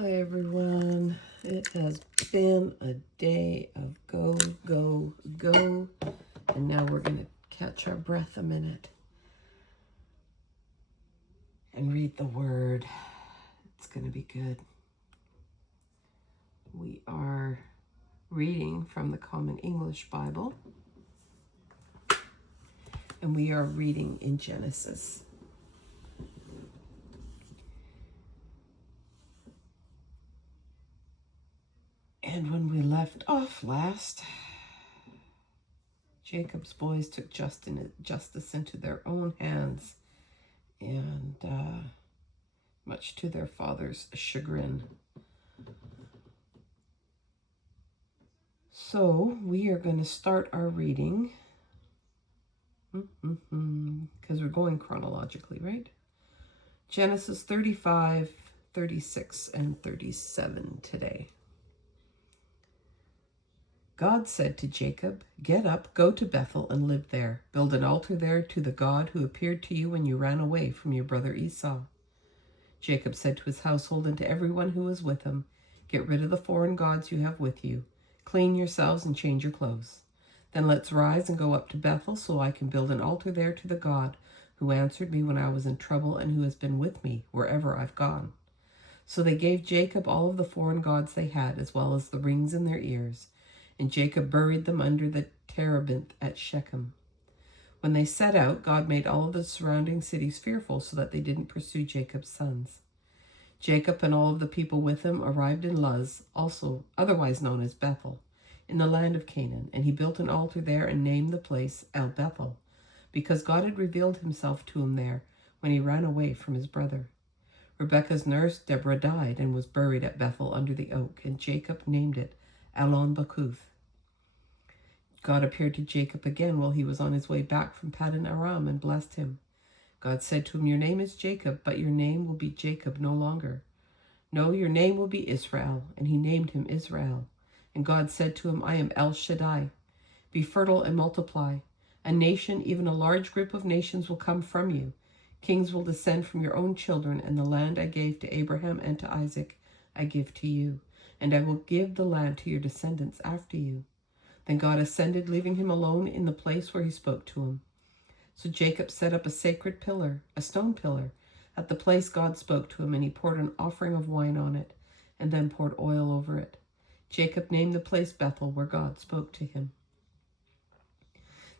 Hi everyone. It has been a day of go, go, go. And now we're going to catch our breath a minute and read the word. It's going to be good. We are reading from the Common English Bible. And we are reading in Genesis. And when we left off last, Jacob's boys took justice into their own hands, and much to their father's chagrin. So we are going to start our reading, because we're going chronologically, right? Genesis 35, 36, and 37 today. God said to Jacob, "Get up, go to Bethel and live there. Build an altar there to the God who appeared to you when you ran away from your brother Esau." Jacob said to his household and to everyone who was with him, "Get rid of the foreign gods you have with you. Clean yourselves and change your clothes. Then let's rise and go up to Bethel so I can build an altar there to the God who answered me when I was in trouble and who has been with me wherever I've gone." So they gave Jacob all of the foreign gods they had, as well as the rings in their ears. And Jacob buried them under the terebinth at Shechem. When they set out, God made all of the surrounding cities fearful so that they didn't pursue Jacob's sons. Jacob and all of the people with him arrived in Luz, also otherwise known as Bethel, in the land of Canaan, and he built an altar there and named the place El Bethel, because God had revealed himself to him there when he ran away from his brother. Rebekah's nurse, Deborah, died and was buried at Bethel under the oak, and Jacob named it Allon Bakuth. God appeared to Jacob again while he was on his way back from Paddan Aram and blessed him. God said to him, "Your name is Jacob, but your name will be Jacob no longer. No, your name will be Israel." And he named him Israel. And God said to him, "I am El Shaddai. Be fertile and multiply. A nation, even a large group of nations, will come from you. Kings will descend from your own children, and the land I gave to Abraham and to Isaac I give to you. And I will give the land to your descendants after you." Then God ascended, leaving him alone in the place where he spoke to him. So Jacob set up a sacred pillar, a stone pillar, at the place God spoke to him, and he poured an offering of wine on it, and then poured oil over it. Jacob named the place Bethel, where God spoke to him.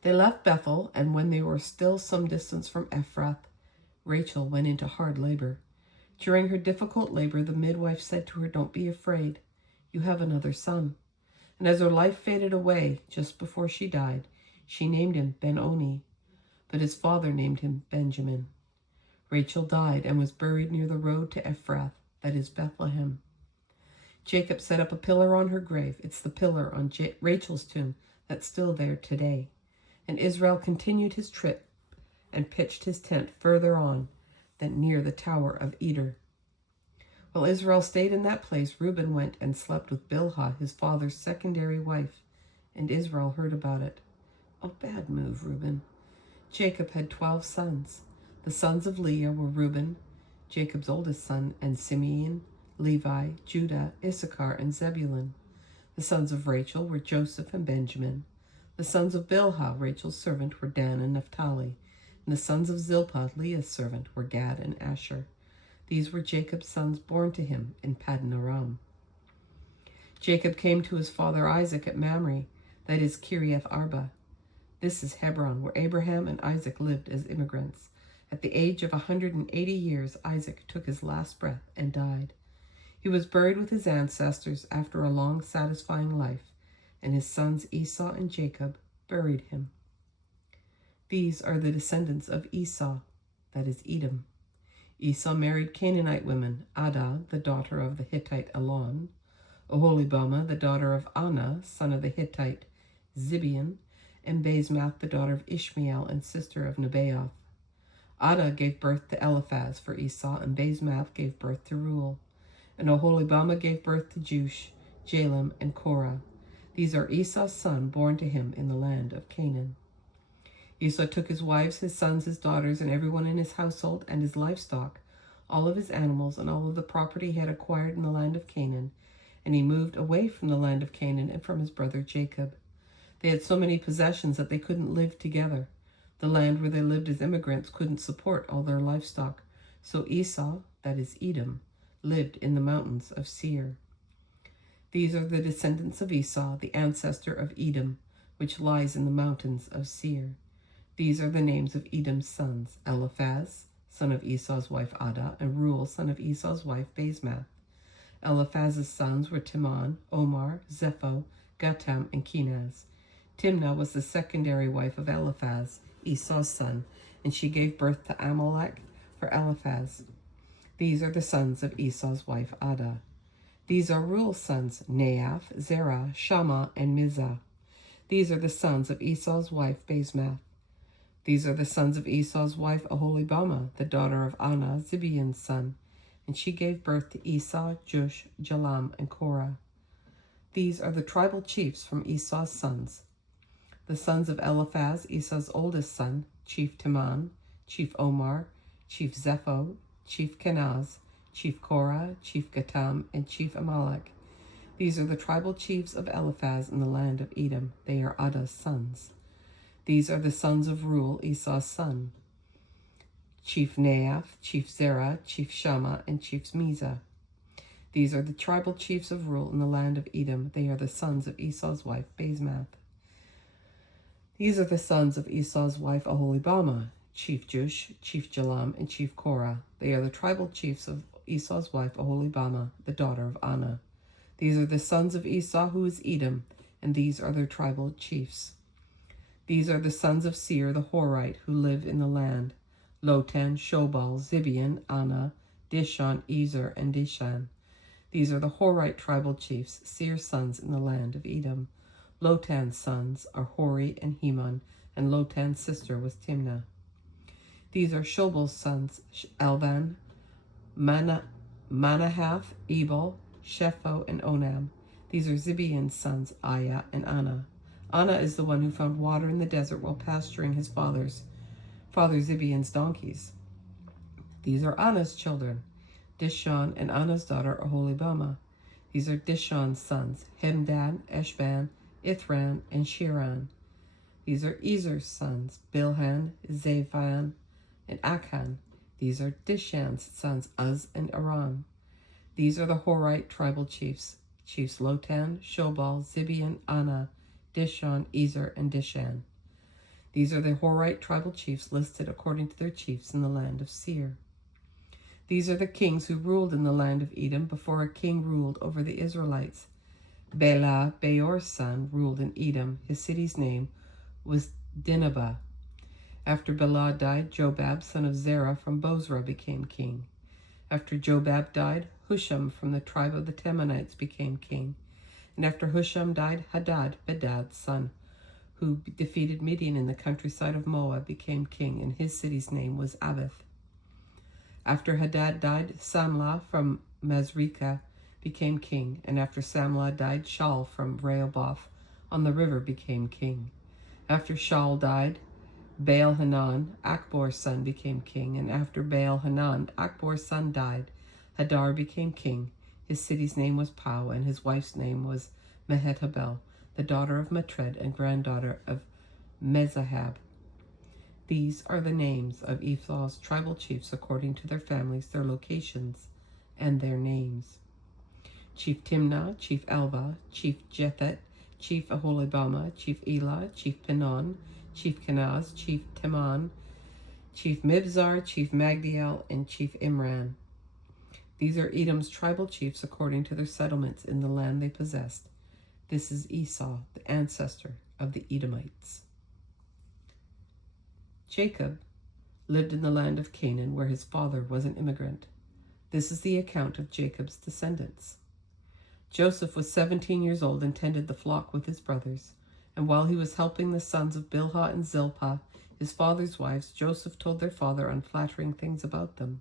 They left Bethel, and when they were still some distance from Ephrath, Rachel went into hard labor. During her difficult labor, the midwife said to her, "Don't be afraid. You have another son." And as her life faded away, just before she died, she named him Ben-Oni, but his father named him Benjamin. Rachel died and was buried near the road to Ephrath, that is Bethlehem. Jacob set up a pillar on her grave. It's the pillar on Rachel's tomb that's still there today. And Israel continued his trip and pitched his tent further on than near the Tower of Eder. While Israel stayed in that place, Reuben went and slept with Bilhah, his father's secondary wife, and Israel heard about it. A bad move, Reuben. Jacob had 12 sons. The sons of Leah were Reuben, Jacob's oldest son, and Simeon, Levi, Judah, Issachar, and Zebulun. The sons of Rachel were Joseph and Benjamin. The sons of Bilhah, Rachel's servant, were Dan and Naphtali. And the sons of Zilpah, Leah's servant, were Gad and Asher. These were Jacob's sons born to him in Paddan Aram. Jacob came to his father Isaac at Mamre, that is Kiriath Arba. This is Hebron, where Abraham and Isaac lived as immigrants. At the age of 180 years, Isaac took his last breath and died. He was buried with his ancestors after a long, satisfying life, and his sons Esau and Jacob buried him. These are the descendants of Esau, that is Edom. Esau married Canaanite women, Adah, the daughter of the Hittite Elon, Oholibamah, the daughter of Anah, son of the Hittite Zibeon, and Basemath, the daughter of Ishmael and sister of Nebaioth. Adah gave birth to Eliphaz for Esau, and Basemath gave birth to Reuel. And Oholibamah gave birth to Jush, Jalem, and Korah. These are Esau's sons born to him in the land of Canaan. Esau took his wives, his sons, his daughters, and everyone in his household and his livestock, all of his animals, and all of the property he had acquired in the land of Canaan. And he moved away from the land of Canaan and from his brother Jacob. They had so many possessions that they couldn't live together. The land where they lived as immigrants couldn't support all their livestock. So Esau, that is Edom, lived in the mountains of Seir. These are the descendants of Esau, the ancestor of Edom, which lies in the mountains of Seir. These are the names of Edom's sons: Eliphaz, son of Esau's wife Adah, and Reuel, son of Esau's wife Basemath. Eliphaz's sons were Timon, Omar, Zepho, Gatam, and Kenaz. Timnah was the secondary wife of Eliphaz, Esau's son, and she gave birth to Amalek for Eliphaz. These are the sons of Esau's wife Adah. These are Reuel's sons: Naath, Zerah, Shammah, and Mizah. These are the sons of Esau's wife Basemath. These are the sons of Esau's wife Aholibamah, the daughter of Anah, Zibeon's son, and she gave birth to Esau, Jush, Jalam, and Korah. These are the tribal chiefs from Esau's sons. The sons of Eliphaz, Esau's oldest son: Chief Timon, Chief Omar, Chief Zepho, Chief Kenaz, Chief Korah, Chief Gatam, and Chief Amalek. These are the tribal chiefs of Eliphaz in the land of Edom. They are Adah's sons. These are the sons of Reuel, Esau's son: Chief Naath, Chief Zerah, Chief Shammah, and Chief Mizah. These are the tribal chiefs of Reuel in the land of Edom. They are the sons of Esau's wife Basemath. These are the sons of Esau's wife Aholibamah: Chief Jush, Chief Jalam, and Chief Korah. They are the tribal chiefs of Esau's wife Aholibamah, the daughter of Anah. These are the sons of Esau, who is Edom, and these are their tribal chiefs. These are the sons of Seir the Horite, who live in the land: Lotan, Shobal, Zibeon, Anah, Dishon, Ezer, and Dishan. These are the Horite tribal chiefs, Seir's sons in the land of Edom. Lotan's sons are Hori and Heman, and Lotan's sister was Timnah. These are Shobal's sons: Alvan, Manahath, Ebal, Shepho, and Onam. These are Zibeon's sons: Aya and Anah. Anah is the one who found water in the desert while pasturing his father Zibeon's donkeys. These are Anah's children: Dishon and Anah's daughter Aholibamah. These are Dishon's sons: Hemdan, Eshban, Ithran, and Shiran. These are Ezer's sons: Bilhan, Zaphan, and Achan. These are Dishan's sons: Uz and Aran. These are the Horite tribal chiefs: Lotan, Shobal, Zibeon, Anah, Dishon, Ezer, and Dishan. These are the Horite tribal chiefs listed according to their chiefs in the land of Seir. These are the kings who ruled in the land of Edom before a king ruled over the Israelites. Bela, Beor's son, ruled in Edom. His city's name was Dinhabah. After Bela died, Jobab, son of Zerah from Bozrah, became king. After Jobab died, Husham from the tribe of the Temanites became king. And after Husham died, Hadad, Bedad's son, who defeated Midian in the countryside of Moab, became king, and his city's name was Avith. After Hadad died, Samlah from Masrekah became king, and after Samlah died, Shaul from Rehoboth on the river became king. After Shaul died, Baal-Hanan, Akbor's son, became king, and after Baal-Hanan, Akbor's son, died, Hadar became king. His city's name was Pau, and his wife's name was Mehetabel, the daughter of Matred and granddaughter of Mezahab. These are the names of Esau's tribal chiefs according to their families, their locations, and their names: Chief Timnah, Chief Alva, Chief Jethet, Chief Aholibamah, Chief Elah, Chief Pinon, Chief Kenaz, Chief Teman, Chief Mibzar, Chief Magdiel, and Chief Imran. These are Edom's tribal chiefs according to their settlements in the land they possessed. This is Esau, the ancestor of the Edomites. Jacob lived in the land of Canaan, where his father was an immigrant. This is the account of Jacob's descendants. Joseph was 17 years old and tended the flock with his brothers. And while he was helping the sons of Bilhah and Zilpah, his father's wives, Joseph told their father unflattering things about them.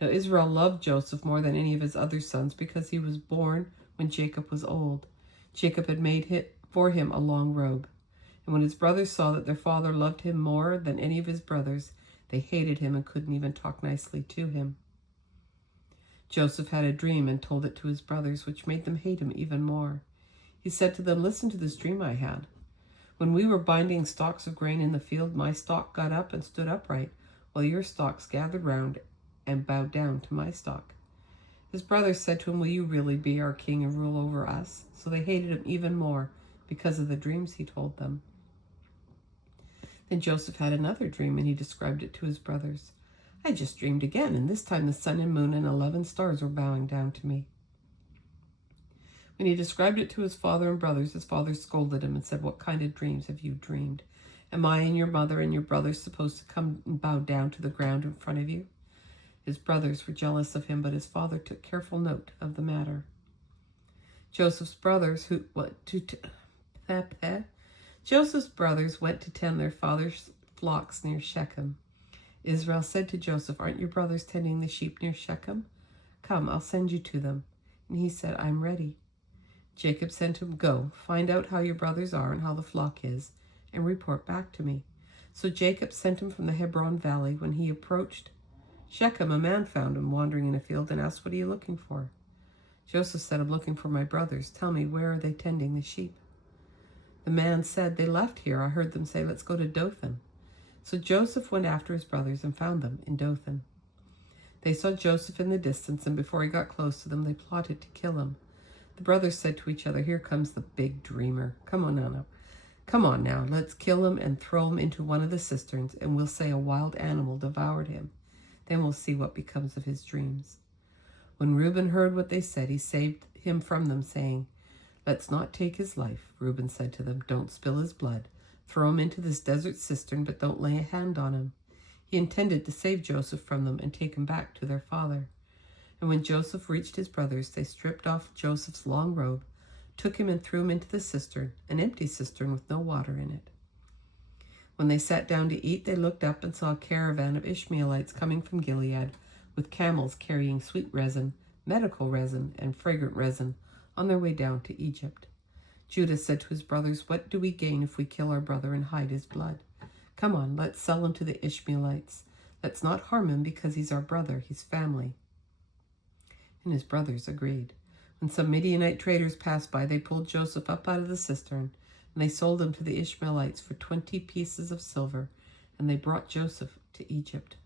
Now Israel loved Joseph more than any of his other sons because he was born when Jacob was old. Jacob had made for him a long robe. And when his brothers saw that their father loved him more than any of his brothers, they hated him and couldn't even talk nicely to him. Joseph had a dream and told it to his brothers, which made them hate him even more. He said to them, "Listen to this dream I had. When we were binding stalks of grain in the field, my stalk got up and stood upright, while your stalks gathered round and bowed down to my stalk." His brothers said to him, "Will you really be our king and rule over us?" So they hated him even more because of the dreams he told them. Then Joseph had another dream, and he described it to his brothers. "I just dreamed again, and this time the sun and moon and 11 stars were bowing down to me." When he described it to his father and brothers, his father scolded him and said, "What kind of dreams have you dreamed? Am I and your mother and your brothers supposed to come and bow down to the ground in front of you?" His brothers were jealous of him, but his father took careful note of the matter. Joseph's brothers went to tend their father's flocks near Shechem. Israel said to Joseph, "Aren't your brothers tending the sheep near Shechem? Come, I'll send you to them." And he said, "I'm ready." Jacob sent him, "Go, find out how your brothers are and how the flock is, and report back to me." So Jacob sent him from the Hebron valley. When he approached Shechem, a man found him wandering in a field and asked, "What are you looking for?" Joseph said, "I'm looking for my brothers. Tell me, where are they tending the sheep?" The man said, "They left here. I heard them say, 'Let's go to Dothan.'" So Joseph went after his brothers and found them in Dothan. They saw Joseph in the distance, and before he got close to them, they plotted to kill him. The brothers said to each other, "Here comes the big dreamer. Come on now, let's kill him and throw him into one of the cisterns, and we'll say a wild animal devoured him. Then we'll see what becomes of his dreams." When Reuben heard what they said, he saved him from them, saying, "Let's not take his life." Reuben said to them, "Don't spill his blood. Throw him into this desert cistern, but don't lay a hand on him." He intended to save Joseph from them and take him back to their father. And when Joseph reached his brothers, they stripped off Joseph's long robe, took him and threw him into the cistern, an empty cistern with no water in it. When they sat down to eat, they looked up and saw a caravan of Ishmaelites coming from Gilead, with camels carrying sweet resin, medical resin, and fragrant resin on their way down to Egypt. Judah said to his brothers, "What do we gain if we kill our brother and hide his blood? Come on, let's sell him to the Ishmaelites. Let's not harm him because he's our brother, he's family." And his brothers agreed. When some Midianite traders passed by, they pulled Joseph up out of the cistern, and they sold him to the Ishmaelites for 20 pieces of silver, and they brought Joseph to Egypt.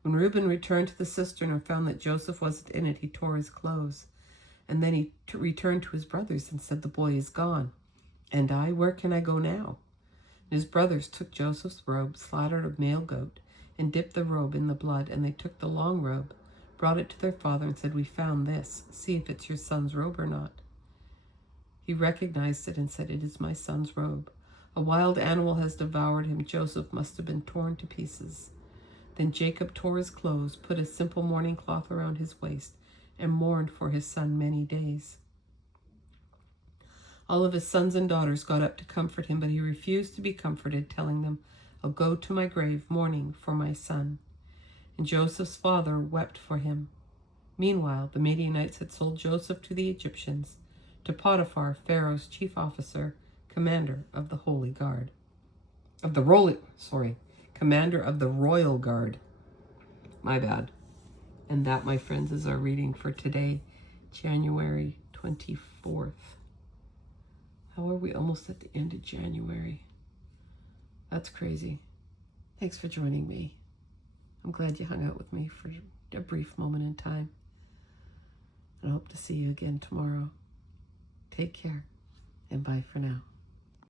When Reuben returned to the cistern and found that Joseph wasn't in it, he tore his clothes. And then he returned to his brothers and said, "The boy is gone. And I, where can I go now?" And his brothers took Joseph's robe, slaughtered a male goat, and dipped the robe in the blood. And they took the long robe, brought it to their father, and said, "We found this. See if it's your son's robe or not." He recognized it and said, "It is my son's robe. A wild animal has devoured him. Joseph must have been torn to pieces." Then Jacob tore his clothes, put a simple mourning cloth around his waist, and mourned for his son many days. All of his sons and daughters got up to comfort him, but he refused to be comforted, telling them, "I'll go to my grave mourning for my son." And Joseph's father wept for him. Meanwhile, the Midianites had sold Joseph to the Egyptians, to Potiphar, Pharaoh's chief officer, commander of the Holy Guard. Commander of the Royal Guard. My bad. And that, my friends, is our reading for today, January 24th. How are we almost at the end of January? That's crazy. Thanks for joining me. I'm glad you hung out with me for a brief moment in time. And I hope to see you again tomorrow. Take care, and bye for now.